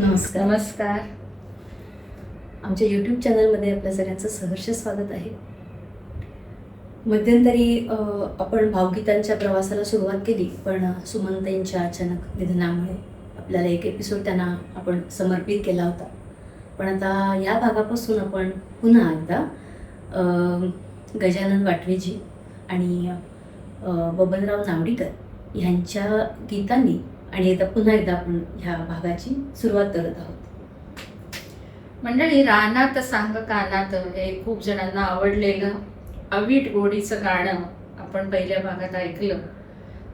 नमस्कार. नमस्कार. आमच्या यूट्यूब चॅनलमध्ये आपल्या सगळ्यांचं सहर्ष स्वागत आहे. मध्यंतरी आपण भावगीतांच्या प्रवासाला सुरुवात केली, पण सुमनताईंच्या अचानक निधनामुळे आपल्याला एक एपिसोड त्यांना आपण समर्पित केला होता. पण आता या भागापासून आपण पुन्हा एकदा गजानन वाटवेजी आणि बबनराव नावडीकर ह्यांच्या गीतांनी आणि आता पुन्हा एकदा आपण ह्या भागाची सुरुवात करत आहोत. मंडळी, रानात सांग कानात हे खूप जणांना आवडलेलं अवीट गोडीचं गाणं आपण पहिल्या भागात ऐकलं.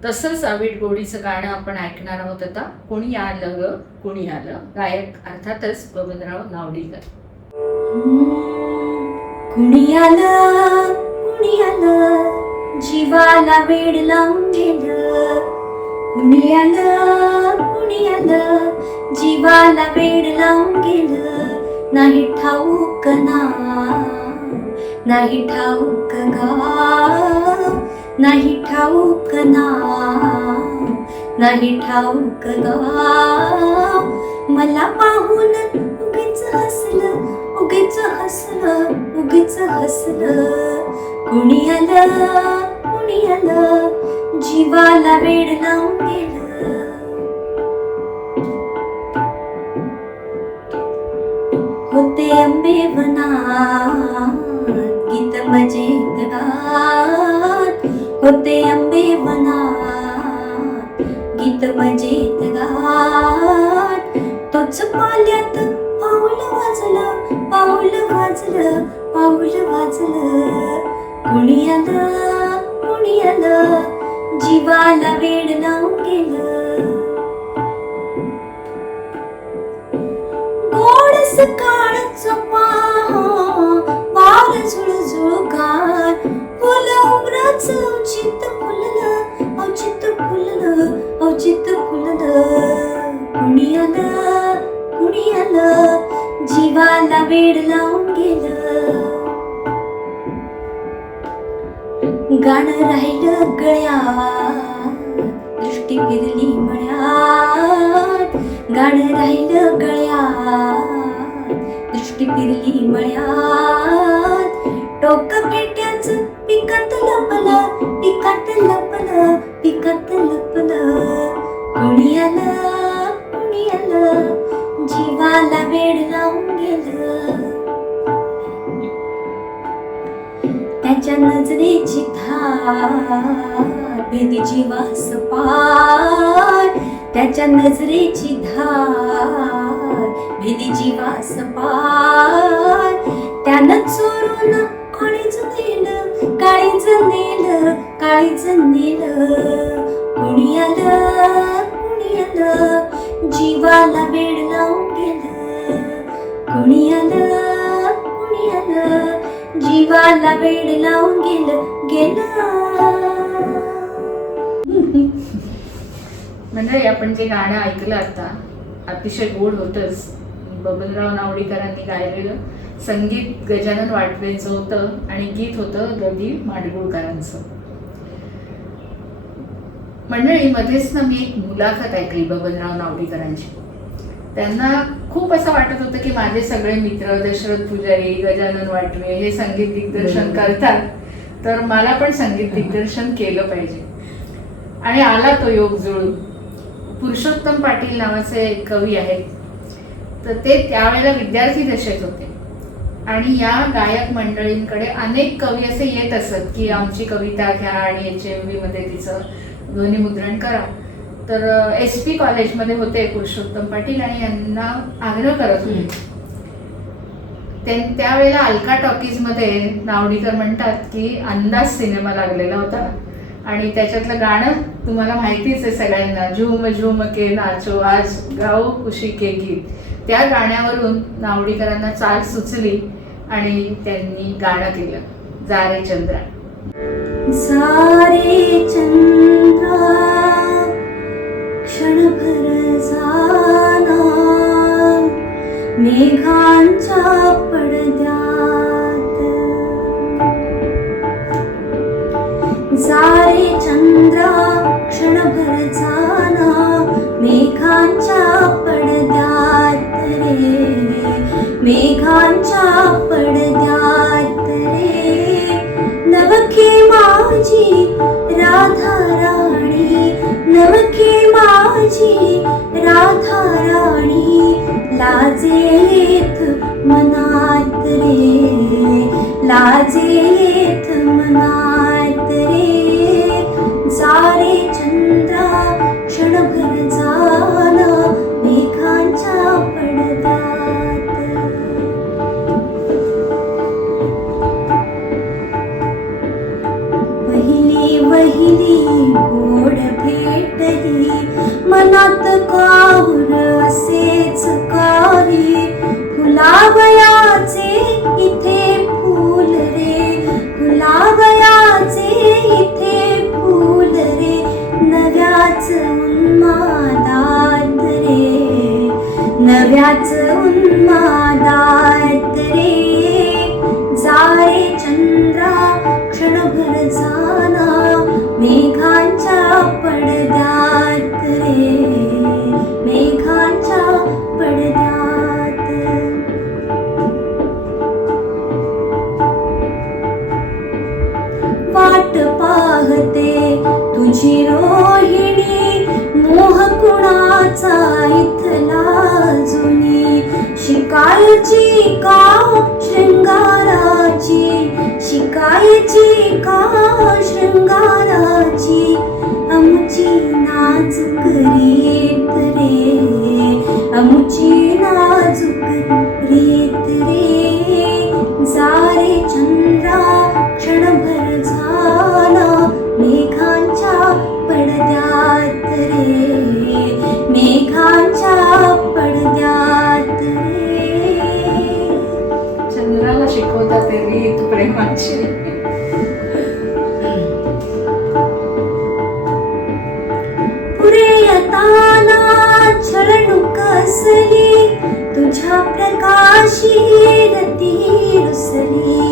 तसंच अवीट गोडीचं गाणं आपण ऐकणार आहोत आता. कुणी आलं ग कुणी आलं. गायक अर्थातच बबनराव नावडीकर. कुणी आलं जीवाला वेड लावून गेलं. कुणी आलं जीवाला वेड लावून गेलं. नाही ठाऊक नाव, नाही ठाऊक गाव, नाही ठाऊक नाव, नाही ठाऊक गाव. मला पाहून उगीच हसलं, उगीच हसलं, उगीच हसलं. कुणी आलं जीवाला वेड लावून गेलं. होते आंबे वनात गीत मजेत गात. होते आंबे वनात गीत मजेत गात. तोच पाल्यात पाऊल वाजलं, पाऊल वाजलं, पाऊल वाजलं. कुणी आलं जीवाला वेड लावून गेलं. गोड सकाळच वार झुळझुळगार. फुलं उमराच औचित फुललं, औचित फुललं, औचित फुललं. कुणी आलं जीवाला वेड लावून गेलं. गाणं राहिलं गळ्यात, दृष्टी फिरली मळ्यात. गाणं राहिलं गळ्यात, दृष्टी फिरली मळ्यात. टोक पेट्याचं पिकात लपलं, पिकात लपलं, पिकात लपलं. कुणी आलं जीवाला वेड लावून गेलं. त्याच्या नजरेची धार भेदी जीवास पार. त्याच्या नजरेची धार भेदी जीवास पार. त्यानं चोरून काळीज नेलं, काळीज नेलं, काळीज नेलं. कुणी आलं जीवाला वेड लावून गेलं. कुणी आलं जीवाला वेड लावून म्हणजे आपण जे गाणं ऐकलं आता अतिशय गोड होतंच. बबनराव नावडीकरांनी गायलेलं. संगीत गजानन वाटवेचं होतं आणि गीत होतं रवी माडगुळकरांचं. मंडळी, मध्येच ना मी एक मुलाखत ऐकली बबनराव नावडीकरांची. त्यांना खूप असं वाटत होतं की माझे सगळे मित्र दशरथ पुजारी, गजानन वाटवे हे संगीत दिग्दर्शन करतात, तर मला पण संगीत दिग्दर्शन केलं पाहिजे. आणि आला तो योग जुळून. पुरुषोत्तम पाटील नावाचे एक कवी आहेत, तर ते त्यावेळेला विद्यार्थी दशेत होते. आणि या गायक मंडळींकडे अनेक कवी असे येत असत की आमची कविता घ्या आणि HMV मध्ये तिचं ध्वनिमुद्रण करा. तर SP कॉलेजमध्ये होते पुरुषोत्तम पाटील आणि यांना आग्रह करत होते. त्यावेळेला अलका टॉकीजमध्ये नावडीकर म्हणतात की अंदाज सिनेमा लागलेला होता आणि त्याच्यातलं गाणं तुम्हाला माहितीच आहे सगळ्यांना, झूम झूम के नाचो आज गाओ खुशी के गीत. त्या गाण्यावरून नावडीकरांना चाल सुचली आणि त्यांनी गाणं केलं, जा रे चंद्रा. जा रे चंद्रा क्षणभर जाना मेघांच्या पडद्यात. जा रे चंद्रा क्षणभर जाना मेघांच्या पडद्यात. माझी राधा राणी लाजेत मनात रे, लाजेत मनात रे. सारे चंद्रा क्षणभर झाला मेघांच्या पडद्यात. वहिली वहिली गोड भेटली मनात काहूर असेच काही. फुलावयाचे इथे फूल रे, फुलावयाचे इथे फूल रे. नव्याच उन्मादात रे, नव्याच उन्मादात रे. जारे चंद्रा क्षणभर जाना मेघांच्या पडद्यात रे, मेघांच्या पडद्यात. वाट पाहते तुझी रोहिणी, मोह कुणाचा इथला जुनी. शिकायची का शृंगाराची, शिकायची का शृंगाराची. आमची नाजूक रीत रे, आमची नाजूक रीत रे. सारे चंद्रा क्षणभर झाला मेघांच्या पडद्यात रे, मेघांच्या पडद्यात रे. चंद्राला शिकवतात ते रीत प्रेमाची. पुरे येताना छळणू कसली तुझ्या प्रकाशी रती रुसली.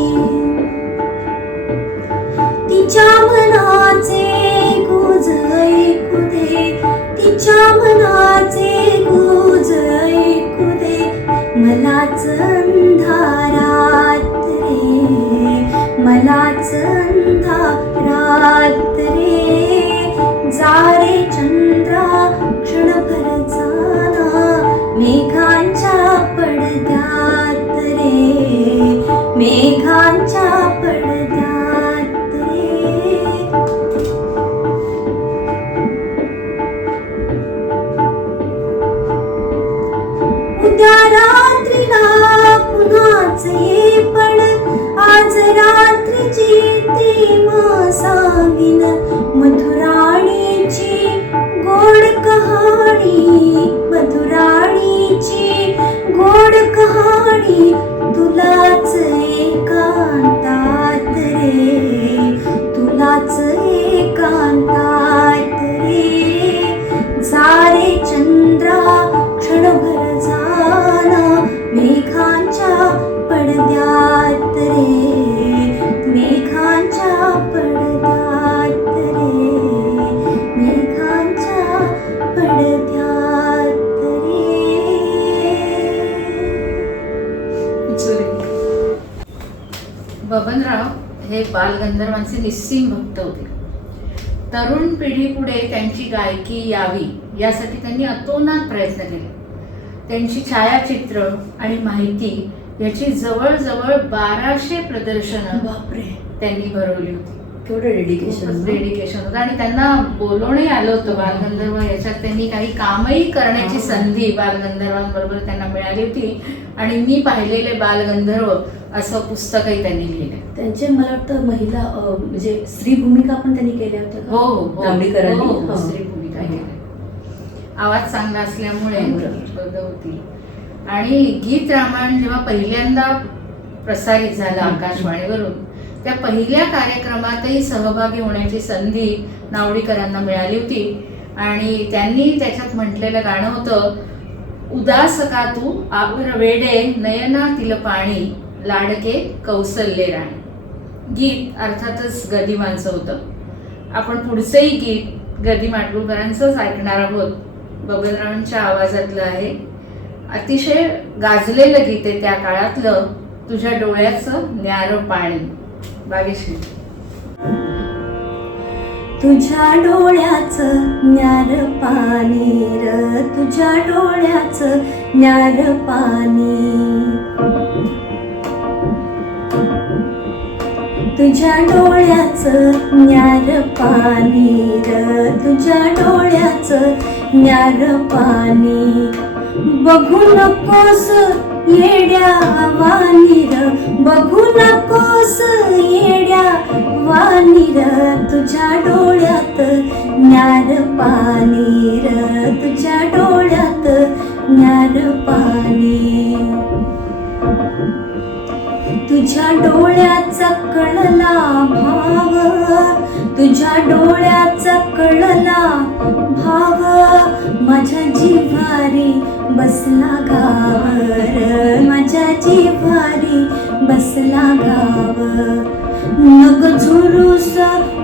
तिच्या मनाचे गुज ऐकू दे, तिच्या मनाचे गुज ऐकू दे. मलाच अंधारात रे, मलाच अंधारात रे. जारे चंद्रा क्षणभर जाना मेघांच्या पडद्यात रे, मेघांच्या पडद्यात रे. उद्या रात्रीला पुन्हाच ये पण आज रात्रीची ती मा सांगीन. मधुराणीची गोड कहाणी, मधुराणीची गोड कहाणी. तुलाच एकांतात रे, तुलाच एकांतात रे. सारे चंद्रा क्षणभर जाना मेघांच्या पडद्यात रे, मेघांच्या पडद्यात रे, मेघांच्या पडद्यात रे. बबनराव हे बालगंधर्वांचे निस्सीम भक्त होते. तरुण पिढीपुढे त्यांची गायकी यावी यासाठी त्यांनी अतोनात प्रयत्न केले. त्यांची छायाचित्र आणि माहिती याची जवळजवळ 1200 प्रदर्शनं बापरे, त्यांनी भरवली होती. केवढं डेडिकेशन, डेडिकेशन होतं. आणि त्यांना बोलवणंही आलं होतं बालगंधर्व याच्यात. त्यांनी काही कामही करण्याची संधी बालगंधर्वांबरोबर त्यांना मिळाली होती. आणि मी पाहिलेले बालगंधर्व असं पुस्तकही त्यांनी लिहिलं. त्यांचे मला वाटतं महिला म्हणजे स्त्री भूमिका पण त्यांनी केल्या होत्या का? हो, नावडीकरांनी स्त्री भूमिका केल्या. आवाज चांगला असल्यामुळे होती. आणि गीत रामायण जेव्हा पहिल्यांदा प्रसारित झालं आकाशवाणीवरून, त्या पहिल्या कार्यक्रमातही सहभागी होण्याची संधी नावडीकरांना मिळाली होती. आणि त्यांनी त्याच्यात म्हटलेलं गाणं होतं, उदास का तू आवर वेडे नयनातील पाणी लाडके कौसल्ये राणी. गीत अर्थातच गदिमांचं होतं. आपण पुढचंही गीत गदी माडगूळकरांचंच ऐकणार आहोत. बबनरावांच्या आवाजातलं आहे. अतिशय गाजलेलं गीत आहे त्या काळातलं, तुझ्या डोळ्याचं न्यारं पाणी. बागेश्री. तुझ्या डोळ्याचं न्यार पाणी र, तुझ्या डोळ्याचं न्यार पाणी, तुझ्या डोळ्याचं न्यार पाणी र, तुझ्या डोळ्याचं न्यार पाणी, बघू नकोस येड्या वाणी र, बघू नकोस येड्या वाणी र, तुझ्या डोळ्यात न्यार पाणी र, तुझ्या डोळ्यात न्यार पाणी, तुझ्या डोळ्याचा कळला भाव, तुझ्या डोळ्याचा कळला भाव, माझ्या जिव्हारी बसला गावर, माझ्या जिव्हारी बसला गाव, नग झुरूस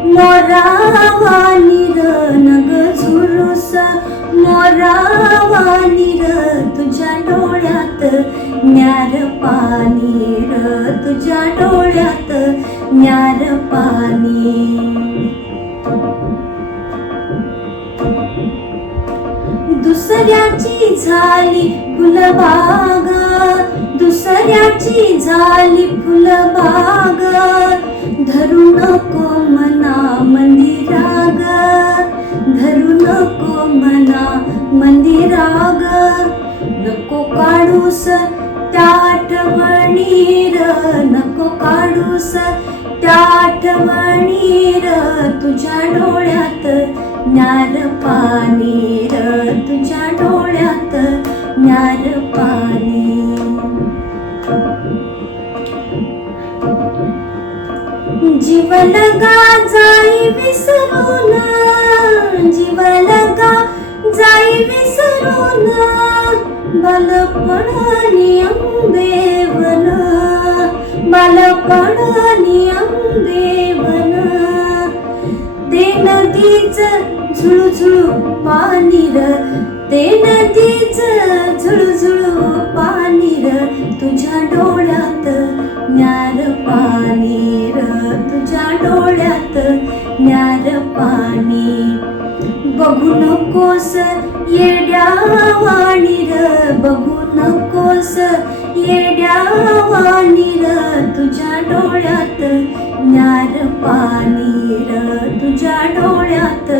मोरावानी र, नग झुरूस मोरावानी र, तुझ्या डोळ्यात न्यार पाणी र, तुझ्या डोळ्यात न्यार पाणी, दुसऱ्याची झाली फुलबाग, दुसऱ्याची झाली फुलबाग, धरू नको मना मंदिराग, धरू नको मना मंदिराग, नको काढूस त्या आठवणी र, नको काढूस त्या आठवणी र, तुझ्या डोळ्यात न्यार पाणी र, तुझ्या डोळ्यात न्यार पाणी, जीव लगा जाई विसरून, जीव लगा जाई विसरून, बालपणी अंबेवन, बालपणी अंबेवन, ते नदीच झुळझुळू पाणी र, ते नदीच झुळझुळू पाणी र, तुझ्या डोळ्यात न्यार पाणी र, तुझ्या डोळ्यात न्यार पाणी, बघू नकोस येड्या वाणी र, बघू नकोस येड्या वाणी र, तुझ्या डोळ्यात न्यार पाणी र, तुझ्या डोळ्यात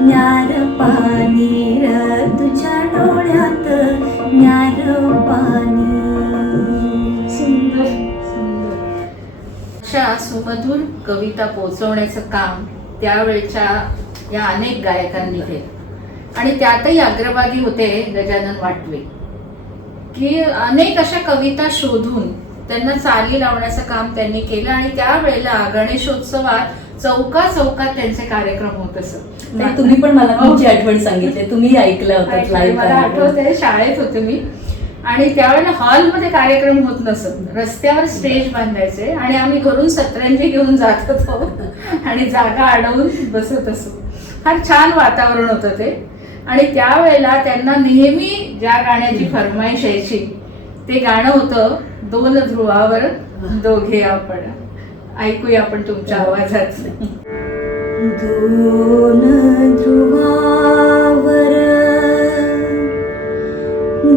न्यार पाणी र, तुझ्या डोळ्यात न्यार पाणी. सुंदर सुंदर अशा सुमधुर कविता पोचवण्याचं काम त्यावेळच्या या अनेक गायकांनी केलं आणि त्यातही अग्रभागी होते गजानन वाटवे, की अनेक अशा कविता शोधून त्यांना चाली लावण्याचं काम त्यांनी केलं आणि त्यावेळेला गणेशोत्सवात चौका चौकात त्यांचे कार्यक्रम होत असत. नाही, तुम्ही पण मला तुमची आठवण सांगितली, तुम्ही ऐकलं होतं live मला आठवतंय शाळेत होते मी आणि त्यावेळेला हॉलमध्ये कार्यक्रम होत नसत, रस्त्यावर स्टेज बांधायचे आणि आम्ही घरून सतरंजी घेऊन जात होतो आणि जागा अडवून बसत असो. फार छान वातावरण होतं ते आणि त्यावेळेला त्यांना नेहमी ज्या गाण्याची फरमाईश यायची ते गाणं होतं दोन ध्रुवावर दोघे आपण. ऐकूया आपण तुमच्या आवाजात. दोन ध्रुवावर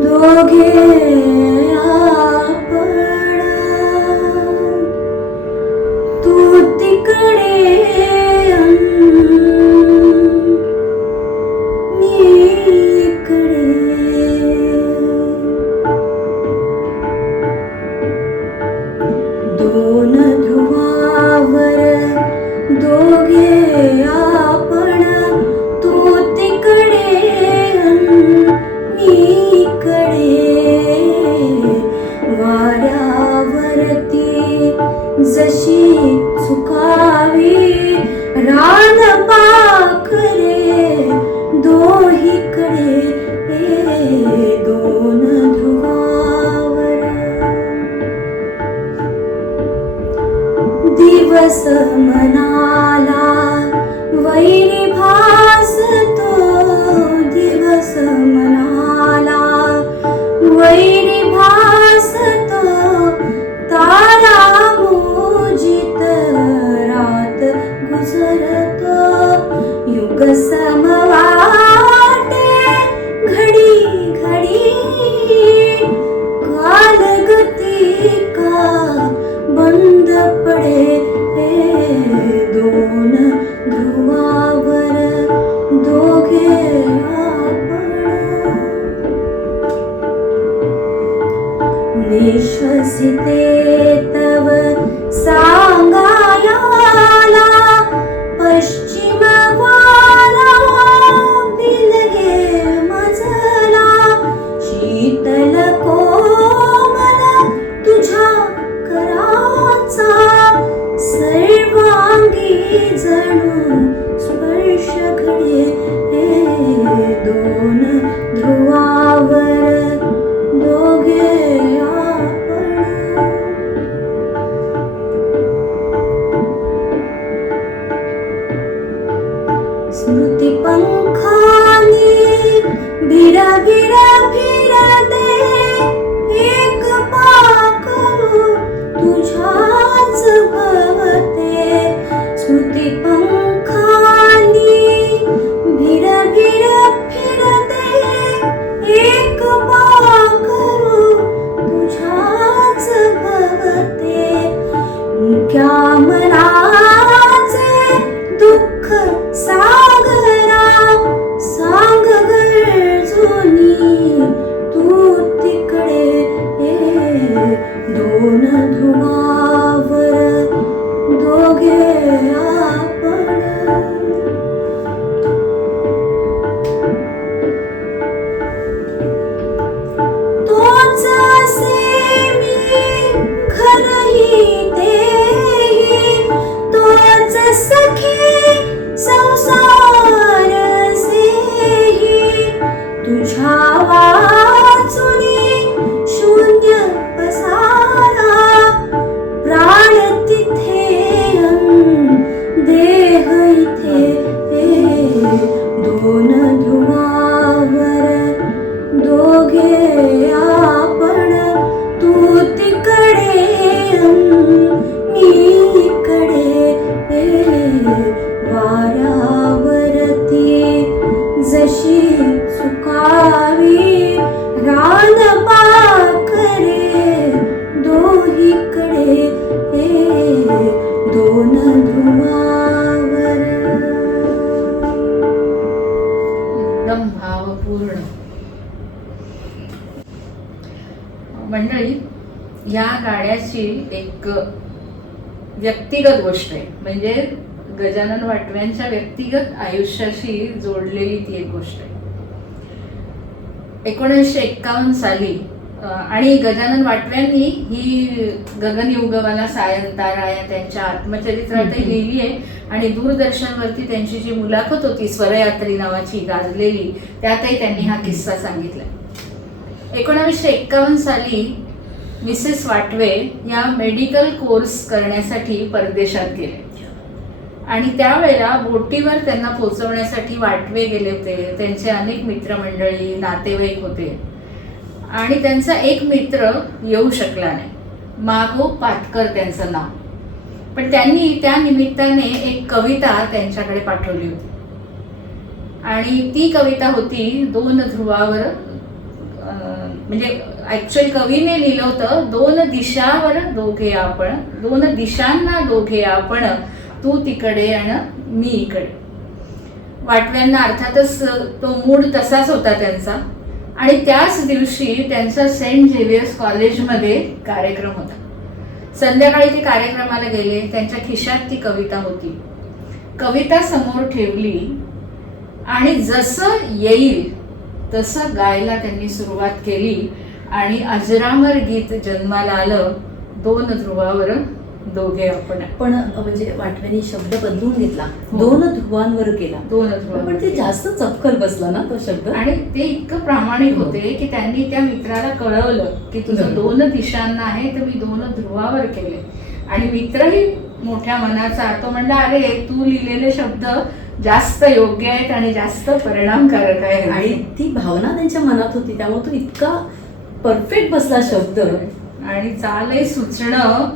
दोघे आपण, तू तिकडे मी इकडे, दोन ध्रुवावर दोघे आपण, तू तिकडे मी इकडे, वाऱ्यावरती जशी चुकावी रान पाखरे दोहीकडे, दोन ध्रुवावर, दिवस मनाला वैरी भासतो, दिवस मनाला वैरी भासतो, तारा मोजित रात गुजरतो, निश्वसिते तव सांगायाला पश्चिमवाला बिलगे मजला शीतल कोमल तुझ्या कराचा सर्वांगी जणू स्पर्श घडे हे दोन ध्रुवावर दोघे आपण स्मृती पंखानी भिरा भिरा फिरते एक पाखरू तुझ्याच भवते स्मृती पंखानी भिरा भिरा फिरते एक पाखरू तुझ्याच भवते मुक्या मनाचे दुःख सागरा सांग गरजूनी तू तिकडे दोन ध्रुवावर दोघे आपण तोच असे मी खरही तेही तोच सखी संसार सेही तुझ्या वाचुनी शून्य पसारा प्राण तिथे देह इथे दोन ध्रुवावर दोघे आपण तू तिकडे मी इकडे वाऱ्यावरती जशी सुकावी रान पाखरे दोहीकडे दोन ध्रुवावर एकदम भावपूर्ण. मंडळी, या गाण्याची एक व्यक्तिगत गोष्ट आहे, म्हणजे गजानन वाटव्यांच्या व्यक्तिगत आयुष्याशी जोडलेली ती एक गोष्ट आहे. 1951 साली आणि गजानन वाटव्यांनी ही गगनयुगवाला सायंतारा या त्यांच्या आत्मचरित्रातही लिहिली आहे आणि दूरदर्शनवरती त्यांची जी मुलाखत होती स्वरयात्री नावाची गाजलेली, त्यातही त्यांनी हा किस्सा सांगितलाय. 1951 साली मिसेस वाटवे या मेडिकल कोर्स करण्यासाठी परदेशात गेले आणि त्यावेळेला बोटीवर त्यांना पोहोचवण्यासाठी वाटवे गेले होते. त्यांचे अनेक मित्रमंडळी नातेवाईक होते आणि त्यांचा एक मित्र येऊ शकला नाही, मागो पाटकर त्यांचं नाव. पण त्यांनी त्या निमित्ताने एक कविता त्यांच्याकडे पाठवली होती आणि ती कविता होती दोन ध्रुवावर, म्हणजे ऍक्च्युअली कवीने लिहिलं होतं दोन दिशावर दोघे आपण, दोन दिशांना दोघे आपण, तू तिकडे आणि मी इकडे. वाटव्यांना अर्थातच तो मूड तसाच होता त्यांचा आणि त्याच दिवशी त्यांचा सेंट झेवियर्स कॉलेजमध्ये कार्यक्रम होता. संध्याकाळी ते कार्यक्रमाला गेले, त्यांच्या खिशात ती कविता होती. कविता समोर ठेवली आणि जसं येईल तसं गायला त्यांनी सुरुवात केली आणि अजरामर गीत जन्माला आलं, दोन ध्रुवावर दोघे आपण. पण म्हणजे वाटव्यांनी शब्द बदलून घेतला, दोन ध्रुवांवर केला. दोन ध्रुव, पण ते जास्त चपखल बसला ना तो शब्द. आणि ते इतकं प्रामाणिक होते की त्यांनी त्या मित्राला कळवलं की तुझं दोन दिशांना आहे, तर मी दोन ध्रुवावर केले. आणि मित्रही मोठ्या मनाचा, तो म्हणला अरे तू लिहिलेले शब्द जास्त योग्य आहेत आणि जास्त परिणामकारक आहे. आणि ती भावना त्यांच्या मनात होती, त्यामुळे तो इतका परफेक्ट बसला शब्द. आणि चालही सुचणं,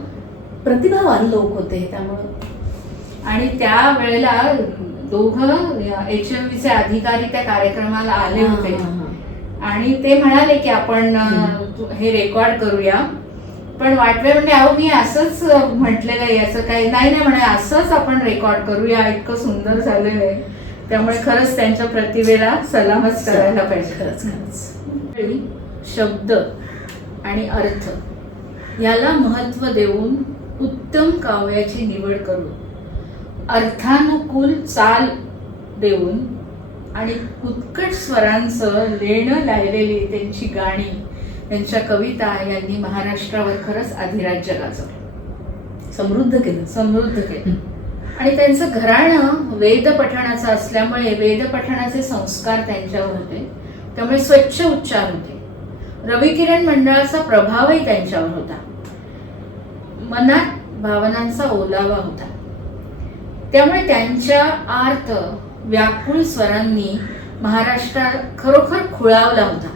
प्रतिभावान लोक होते त्यामुळं. आणि त्या वेळेला दोघं HMVचे अधिकारी त्या कार्यक्रमाला आले होते आणि ते म्हणाले की आपण हे रेकॉर्ड करूया. पण वाटवे म्हणजे अहो मी असंच म्हटलेलं, याचं काही नाही म्हणे, असंच आपण रेकॉर्ड करूया, इतकं सुंदर झालेलं आहे. त्यामुळे खरंच त्यांच्या प्रतिभेला सलामच करायला पाहिजे. खरंच शब्द आणि अर्थ याला महत्त्व देऊन उत्तम काव्याची निवड करून अर्थानुकूल चाल देऊन आणि उत्कट स्वरांचं लेणं लायलेली त्यांची गाणी, त्यांच्या कविता यांनी महाराष्ट्रावर खरंच अधिराज्य गाजवलं, समृद्ध केलं. आणि त्यांचं घराणं वेद पठणाचं असल्यामुळे वेद पठणाचे संस्कार त्यांच्यावर होते, त्यामुळे स्वच्छ उच्चार होते. रविकिरण मंडळाचा प्रभावही त्यांच्यावर होता. मनात भावनांचा ओलावा होता. त्यामुळे त्यांच्या आर्त व्याकुळ स्वरांनी महाराष्ट्रात खरोखर खुळावला होता.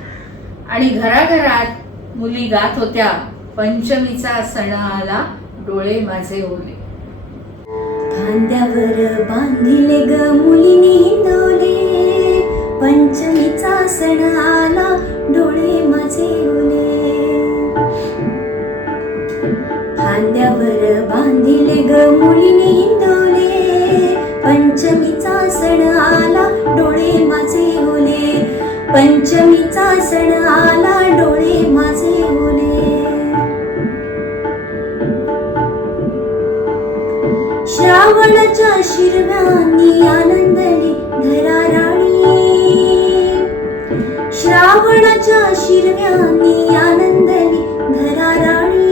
आणि घराघरात मुली गात होत्या, पंचमीचा सण आला डोळे माझे ओले. खांद्यावर बांधिले ग मुलीने हिंदोले, पंचमीचा सण आला डोळे माझे ओले. खांद्यावर बांधिले ग मुलीने हिंदोले, पंचमीचा सण आला डोळे माझे ओले. पंचमीचा सण आला डोळे माझे ओले. श्रावणाच्या शिरव्यांनी आनंदली धराराणी, श्रावणाच्या शिरव्यांनी आनंदली धराराणी.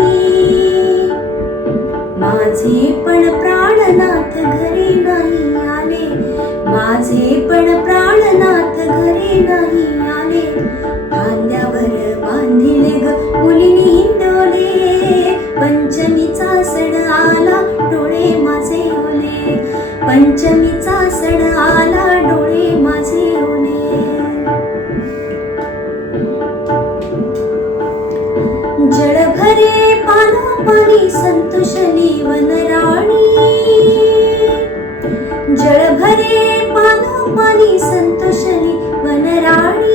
माझे पण प्राणनाथ घरी नाही आले, माझे पण प्राणनाथ घरी नाही आले. खांद्यावर बांधिले ग मुलीने हिंदोले, पंचमीचा सण आला डोळे माझे ओले. पंचमीचा सण आला डोळे माझे ओले. जळभरे पानोपानी संतोषली वनराणी, जळभरे पानोपानी संतोषली वनराणी.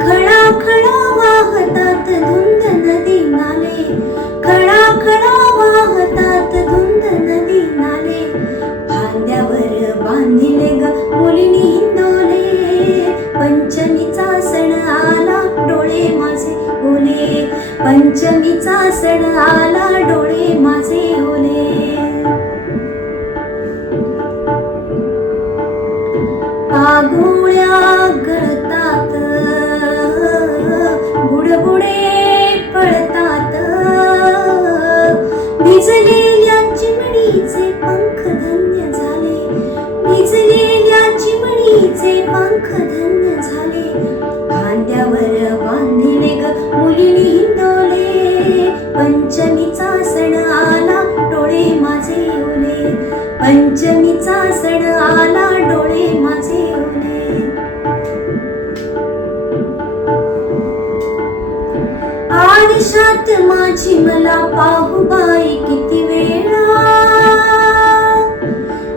खळा खळा वाहतात धुंद नदी नाले, खळा खळा वाहतात धुंद नदी नाले. खांद्यावर बांधिले ग मुलीने हिंदोले, पंचमीचा सण आला डोळे माझे ओले. पंचमीचा सण आला डोळे माझे ओले. पागोळ्या गळतात बुडबुडे पळतात, भिजलेल्या चिमणीचे पंख धन्य झाले, भिजलेल्या चिमणीचे पंख धन्य झाले. खांद्यावर बांधिले ग मुलीने हिंदोले, पंचमीचा सण आला डोळे माझे ओले. पंचमीचा सण आला डोळे माझे ओले. आरशात माझी मला पाहू बाई किती वेळा,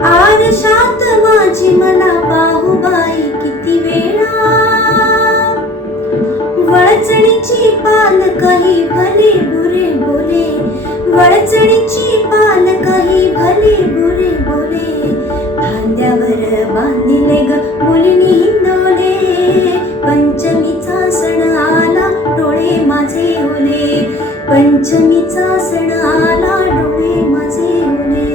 आरशात माझी मला पाहू बाई किती वेळा. वळचणीची पाल काही भले बुरे बोले, वळचणीची पाल काही भले बुरे बोले. खांद्यावर बांधिले ग मुलीने हिंदोले, पंचमीचा सण आला डोळे माझे ओले. पंचमीचा सण आला डोळे माझे ओले.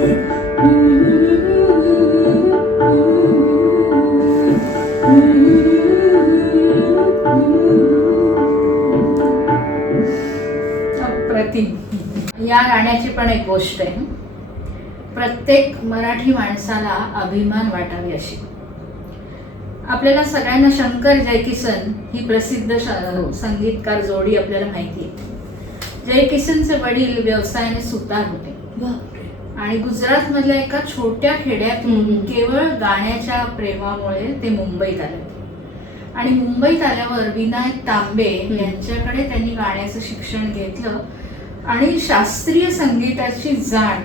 या गाण्याची पण एक गोष्ट आहे, प्रत्येक मराठी माणसाला अभिमान वाटावी अशी. आपल्याला सगळ्यांना शंकर जयकिसन ही प्रसिद्ध संगीतकार जोडी आपल्याला माहिती आहे. जयकिसनचे वडील व्यवसायाने सुतार होते आणि गुजरात मधल्या एका छोट्या खेड्यातून केवळ गाण्याच्या प्रेमामुळे ते मुंबईत आले. आणि मुंबईत आल्यावर विनायक तांबे यांच्याकडे त्यांनी गाण्याचं शिक्षण घेतलं आणि शास्त्रीय संगीताची जाण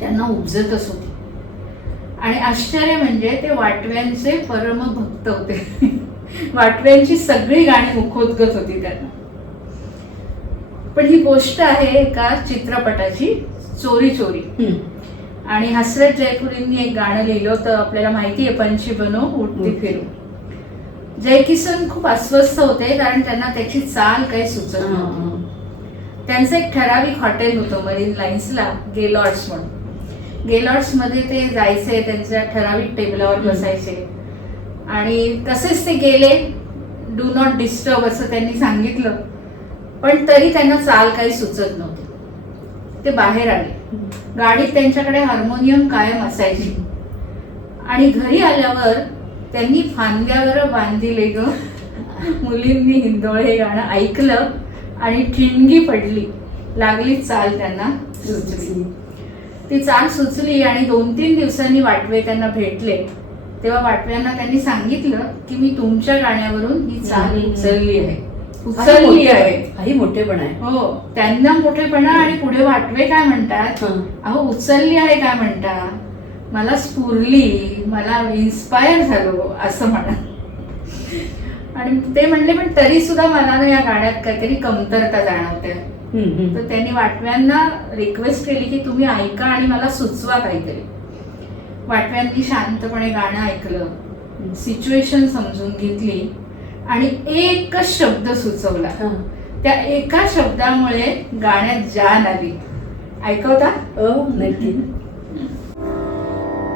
त्यांना उपजतच होती. आणि आश्चर्य म्हणजे ते वाटव्यांचे परमभक्त होते. वाटव्यांची सगळी गाणी मुखोद्गत होती त्यांना. पण ही गोष्ट आहे एका चित्रपटाची, चोरी चोरी. आणि हसरत जयपुरींनी एक गाणं लिहिलं होतं, आपल्याला माहिती आहे, पंछी बनो उडती फिरू. जय किसन खूप अस्वस्थ होते कारण त्यांना त्याची चाल काही सुचत नव्हती. त्यांचं एक ठराविक हॉटेल होतं मरीन लाईन्सला, गेलॉर्ड्स म्हणून. गेलॉर्ड्स मध्ये ते जायचे, त्यांच्या ठराविक टेबलावर बसायचे आणि तसेच ते गेले. डू नॉट डिस्टर्ब असं त्यांनी सांगितलं, पण तरी त्यांना चाल काही सुचत नव्हती. ते बाहेर आले. गाडीत त्यांच्याकडे हार्मोनियम कायम असायची आणि घरी आल्यावर त्यांनी फांद्यावर बांधिले ग मुलींनी हिंदोळे हे गाणं ऐकलं आणि ठिणगी पडली. लागली चाल त्यांना सुचली. ती चाल सुचली आणि 2-3 दिवसांनी वाटवे त्यांना भेटले. तेव्हा वाटव्यांना त्यांनी सांगितलं की मी तुमच्या गाण्यावरून ही चाल उचलली आहे. काही मोठेपणा आहे. हो, त्यांना मोठेपणा. आणि पुढे वाटवे काय म्हणतात, अहो उचलली आहे काय म्हणता, मला स्फुरली, मला इन्स्पायर झालो असं म्हणा. आणि ते म्हणले पण तरी सुद्धा मला ना या गाण्यात काहीतरी कमतरता जाणवते. तर त्यांनी वाटव्यांना रिक्वेस्ट केली की तुम्ही ऐका आणि मला सुचवा काहीतरी. वाटव्यांनी शांतपणे गाणं ऐकलं, सिच्युएशन समजून घेतली आणि एकच शब्द सुचवला. त्या एका शब्दामुळे गाण्यात जान आली. ऐकवता? नक्की.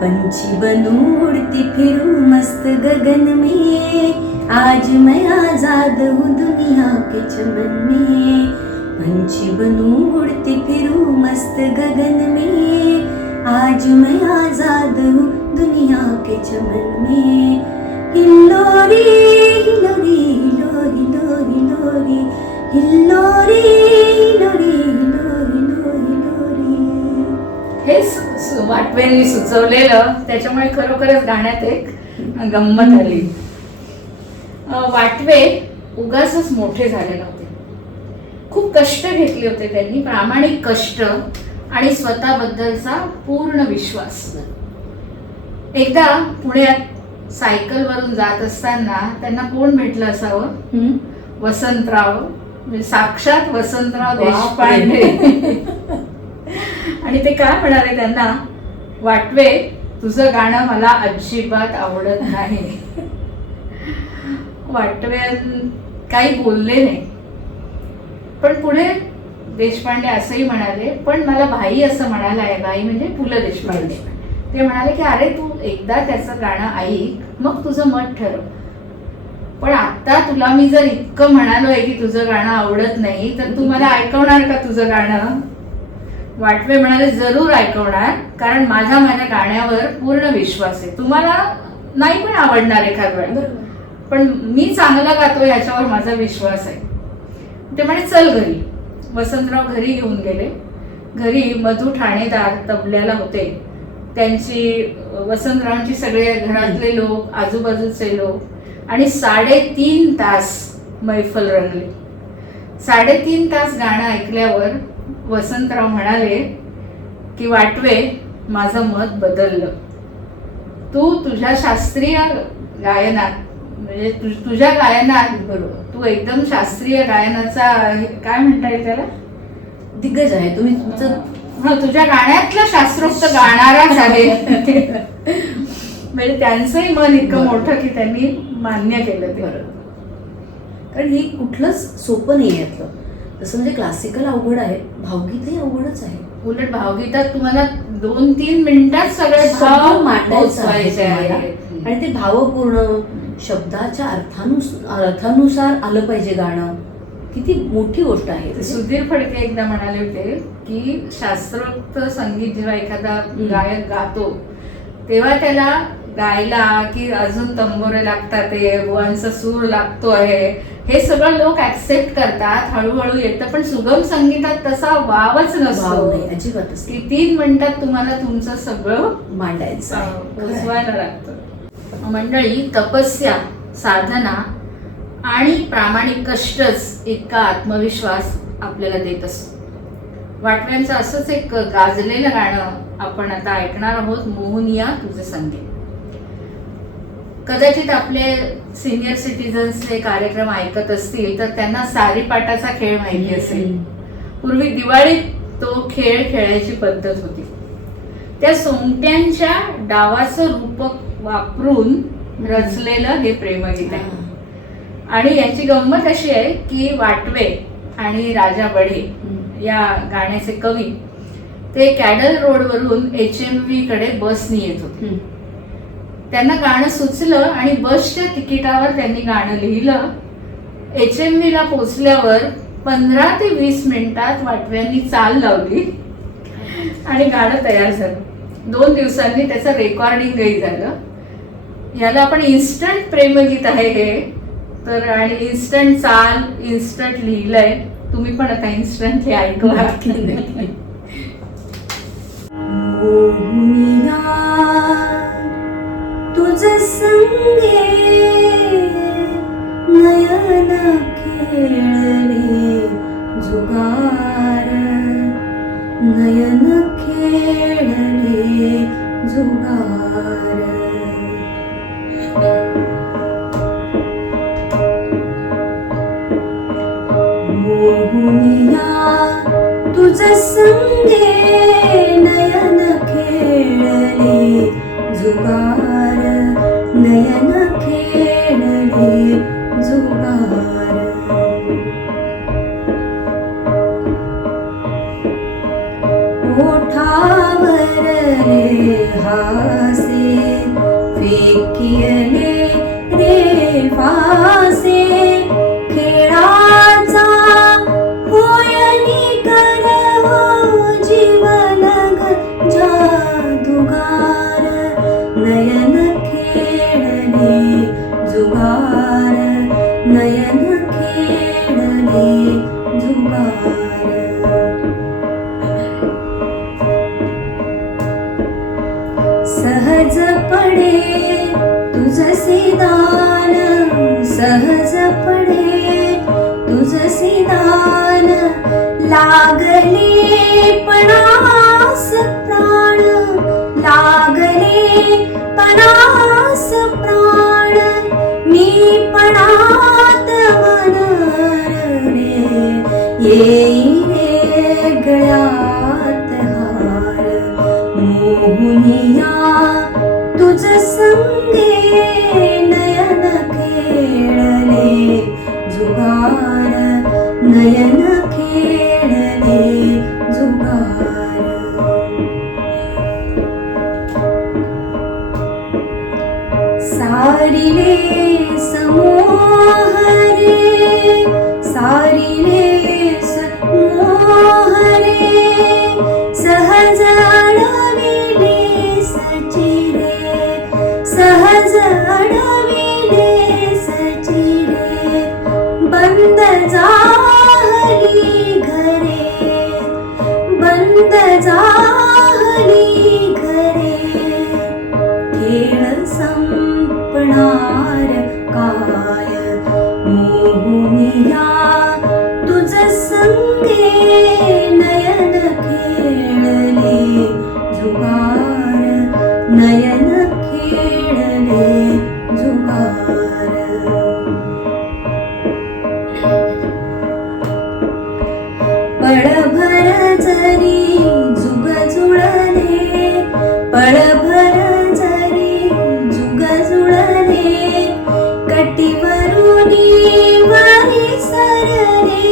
पंछी बनूं उड़ती फिरूं मस्त गगन में, आज मैं आजाद हूँ दुनिया के चमन में. पंछी बनूं उड़ती फिरूं मस्त गगन में, आज मैं आजाद हूँ दुनिया के चमन में. हिल्लोरी हिलोरी हिलो हिलो हिलोरी, हिल्लोरी हिलोरी हिलो हिलो हिलोरी. हे वाटवेंनी सुचवलेलं, त्याच्यामुळे खरोखरच गाण्यात एक गंमत आली. वाटवे उगाचच मोठे झाले नव्हते. खूप कष्ट घेतले होते त्यांनी, प्रामाणिक कष्ट आणि स्वतःबद्दलचा पूर्ण विश्वास. एकदा पुण्यात सायकलवरून जात असताना त्यांना कोण भेटलं असावं? वसंतराव, म्हणजे साक्षात वसंतराव देशपांडे. आणि ते काय म्हणाले त्यांना, वाटवे तुझं गाणं मला अजिबात आवडत नाही. वाटवे काही बोलले नाही. पण पुढे देशपांडे असंही म्हणाले, पण मला भाई असं म्हणाला आहे. भाई म्हणजे पु ल देशपांडे. ते म्हणाले की अरे तू एकदा त्याचं गाणं ऐक, मग तुझं मत ठरव. पण आता तुला मी जर इतकं म्हणालोय की तुझं गाणं आवडत नाही, तर तू मला ऐकवणार का तुझं गाणं? वाटवे म्हणाले जरूर ऐकवणार, कारण माझ्या गाण्यावर पूर्ण विश्वास आहे. तुम्हाला नाही पण आवडणार एखाद वेळ, पण मी चांगला गातो याच्यावर माझा विश्वास आहे. ते म्हणे चल घरी. वसंतराव घरी घेऊन गेले. घरी मधू ठाणेदार तबल्याला होते. त्यांची वसंतरावांची सगळे घरातले लोक, आजूबाजूचे लोक, आणि 3.5 तास मैफल रंगली. 3.5 तास गाणं ऐकल्यावर वसंतराव म्हणाले की वाटवे माझं मत बदललं. तू तुझ्या शास्त्रीय गायनात, म्हणजे तुझ्या गायनात बरोबर, तू एकदम शास्त्रीय गायनाचा काय म्हणता येईल त्याला, दिग्गज आहे तुम्ही. तुमचं तुझ्या गाण्यातला शास्त्रोक्त गाणाराच आहे. म्हणजे त्यांचंही मन इतकं मोठं की त्यांनी मान्य केलं ते. कारण हे कुठलंच सोपं नाही यातलं. तसं म्हणजे क्लासिकल अवघड आहे, भावगीतही अवघडच आहे. उलट भावगीतात तुम्हाला 2-3 मिनिटात सगळे भाव मांडायचे आहेत आणि ते भावपूर्ण शब्दाच्या अर्थानुसार आलं पाहिजे गाणं. किती मोठी गोष्ट आहे. सुधीर फडके एकदा म्हणाले होते की शास्त्रोक्त संगीत जेव्हा एखादा गायक गातो तेव्हा त्याला गायला की अजून तंबोरे लागतात, बुवांचा सूर लागतो आहे, हे सगळं लोक ऍक्सेप्ट करतात, हळूहळू येतं. पण सुगम संगीतात तसा वावच नसतो अजिबातच की 3 मिनिटात तुम्हाला तुमचं सगळं मांडायचं पोचवायला लागतं. मंडळी, तपस्या, साधना आणि प्रामाणिक कष्टच इतका आत्मविश्वास आपल्याला देत असतो. वाटव्यांचं असंच एक गाजलेलं गाणं आपण आता ऐकणार आहोत, मोहनिया तुझे संगीत. कदाचित आपले सिनियर सिटीजन्स हे कार्यक्रम ऐकत असतील तर त्यांना सारीपाटाचा खेळ माहिती असेल. पूर्वी दिवाळीत तो खेळ खेळायची पद्धत होती. त्या सोंगट्यांच्या डावाचं रूपक वापरून रचलेलं हे प्रेमगीत आहे. आणि याची गंमत अशी आहे की वाटवे आणि राजा बढे या गाण्याचे कवी ते कॅडल रोडवरून HMV कडे बसनी येत होते. त्यांना गाणं सुचलं आणि बसच्या तिकिटावर त्यांनी गाणं लिहिलं. HMV ला पोचल्यावर 15 ते 20 मिनिटात वाटव्यांनी चाल लावली आणि गाणं तयार झालं. 2 दिवसांनी त्याचं रेकॉर्डिंगही झालं. याला आपण इन्स्टंट प्रेमगीत आहे हे. तर आणि इन्स्टंट चाल, इन्स्टंट लिहिलंय. तुम्ही पण आता इन्स्टंटली ऐकवा. तुझ संगे नयन खेळले जुगार, नयन खेळले जुगार. मोहुनिया तुझ संगे नयन खेळले जुगार, नयन खेळले जुगार. ओठावर रे हासे फेकिले रे फासे, खेळाचा होयनी कर हो जीवन जादूगार, नयन खेळले जुगार, नयन खेळले जुगार. सहज पडे तुझसे दान, सहज पडे तुझसे दान, लागले पणास प्राण, लागले पणास प्राण. मी पणात मनरणे येई रे गळ्यात हार. मोहुनिया तुझ संगे नयन खेळले जुगार, नयन खेळले जुगार. सारिले समोह रे, सारिले समोह रे, सहज अडविले सचिरे, सहज अडविले सचिरे. बंद झाली घरे, बंद झाली घरे, खेळ संपणार काय. मोहुनिया तुझ संगे नयन खेळले जुगार, नयन खेळले जुगार. पळभर जरी जुग जुळले, पळभर जरी जुग जुळले, कटीवरुनी वरी सरले,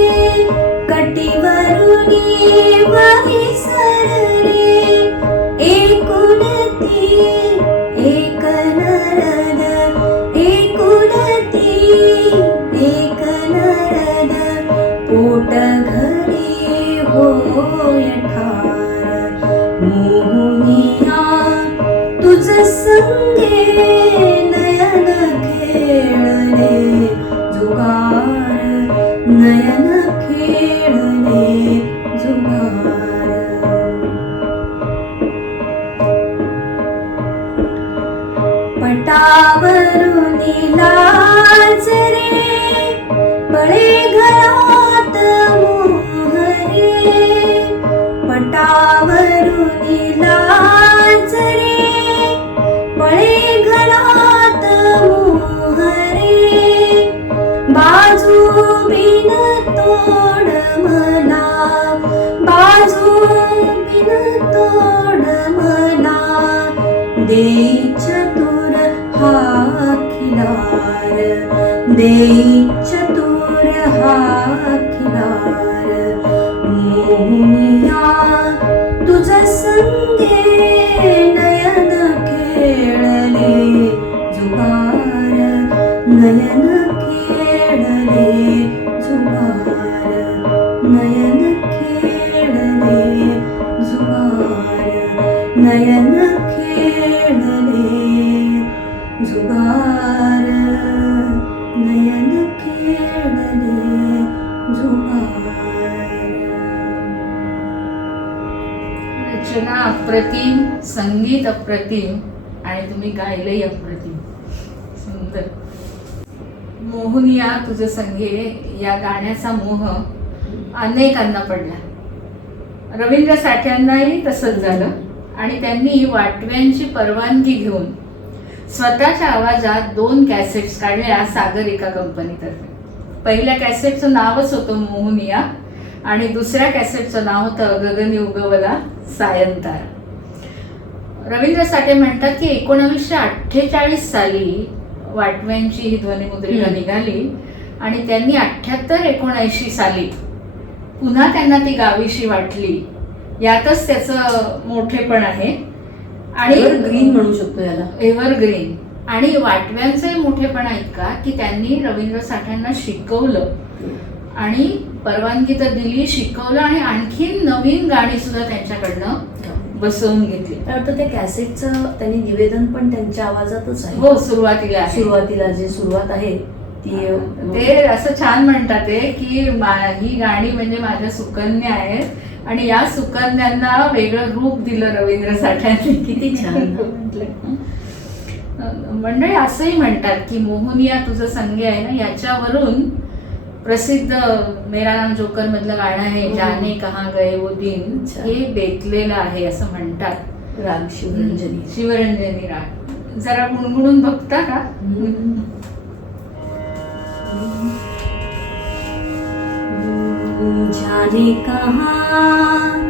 कटीवरुनी वरी सरले. एकुलती एक नरद, एकुलती एक नरद, पोट घरी होय ठार. मोहुनिया तुझ संगे नयन खेळले जुगार, नयन खेळले जुगार. पटावरुनी लाज रे, बळे घरात मोहरे, पटावरुनी लाज रे, बळे घरात मोहरे. बाजू बिन तोड मला, बाजू बिन तोड मला, देई चतुर हा खिलार, देई नयन खेळले जुगार, नयन खेळले जुगार. रचना अप्रतिम, संगीत अप्रतिम आणि तुम्ही गायलंही अप्रतिम. सुंदर. मोहनिया तुझं संगे या गाण्याचा मोह अनेकांना पडला. रवींद्र साठ्यांनाही तसंच झालं आणि त्यांनी वाटव्यांची परवानगी घेऊन स्वतःच्या आवाजात 2 कॅसेट्स काढल्या सागरिका कंपनीतर्फे. पहिल्या कॅसेटचं नावच होतं मोहनिया आणि दुसऱ्या कॅसेटचं नाव होतं गगनी उगवला सायंतारा. रवींद्र साठे म्हणतात की 1948 साली वाटव्यांची ही ध्वनिमुद्रिका निघाली आणि त्यांनी 78-79 साली पुन्हा त्यांना ती गावीशी वाटली. यातच त्याचं मोठेपण आहे आणि ग्रीन म्हणू शकतो याला, एव्हरग्रीन. आणि वाटव्यांचंही मोठेपणा इतका की त्यांनी रवींद्र साठ्यांना शिकवलं आणि परवानगी तर दिली, शिकवलं आणि आणखीन नवीन गाणी सुद्धा त्यांच्याकडनं बसवून घेतली. तर त्या कॅसेटचं त्यांनी निवेदन पण त्यांच्या आवाजातच आहे. हो, सुरुवातीला आहे. सुरुवातीला जे सुरुवात आहे ती ते असं छान म्हणतात ते की ही गाणी म्हणजे माझ्या सुकन्या आहेत आणि या सुकन्यांना वेगळं रूप दिलं रवींद्र साठ्यांनी. किती छान म्हटलं. मंडळी असंही म्हणतात की मोहनिया तुझं संगे आहे ना, याच्यावरून प्रसिद्ध मेरा नाम जोकर मधलं गाणं आहे जाने कहाँ गए वो दिन, हे बेतलेलं आहे असं म्हणतात. राग शिवरंजनी. शिवरंजनी राग जरा गुणगुणून बघता का? जाने कहाँ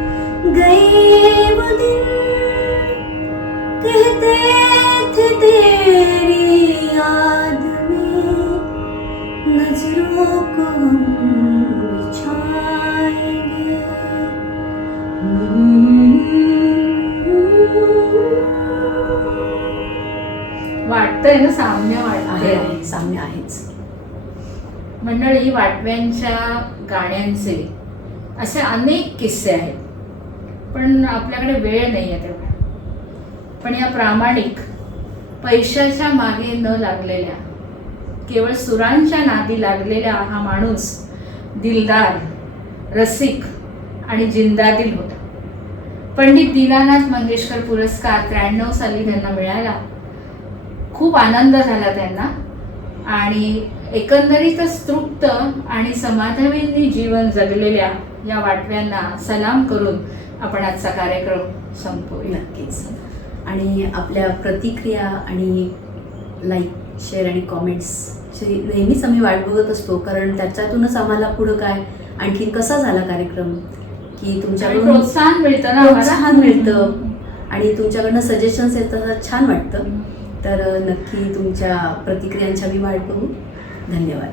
गए वो दिन, कहते थे तेरी याद में नजरों को हम बिछाएंगे. वाटतंय ना, साम्य वाटतंय. आहे, साम्य आहेच. मंडळी, वाटव्यांच्या गाण्यांचे असे अनेक किस्से आहेत पण आपल्याकडे वेळ नाही आहे तेवढा. पण या प्रामाणिक, पैशाच्या मागे न लागलेल्या, केवळ सुरांच्या नादी लागलेला हा माणूस दिलदार, रसिक आणि जिंदादिल होता. पंडित दीनानाथ मंगेशकर पुरस्कार 93 साली त्यांना मिळाला. खूप आनंद झाला त्यांना आणि एकंदरीतच तृप्त आणि समाधानी जीवन जगलेल्या या वाटव्यांना सलाम करून आपण आजचा कार्यक्रम संपवूया. नक्कीच. आणि आपल्या प्रतिक्रिया आणि लाईक, शेअर आणि कॉमेंट्सची नेहमीच आम्ही वाट बघत असतो, कारण त्याच्यातूनच आम्हाला पुढं काय आणखीन कसा झाला कार्यक्रम, की तुमच्याकडून प्रोत्साहन मिळतं ना, प्रोत्साहन मिळतं आणि तुमच्याकडनं सजेशन्स येतात, छान वाटतं. तर नक्की तुमच्या प्रतिक्रियांच्या मी वाट बघू. धन्यवाद.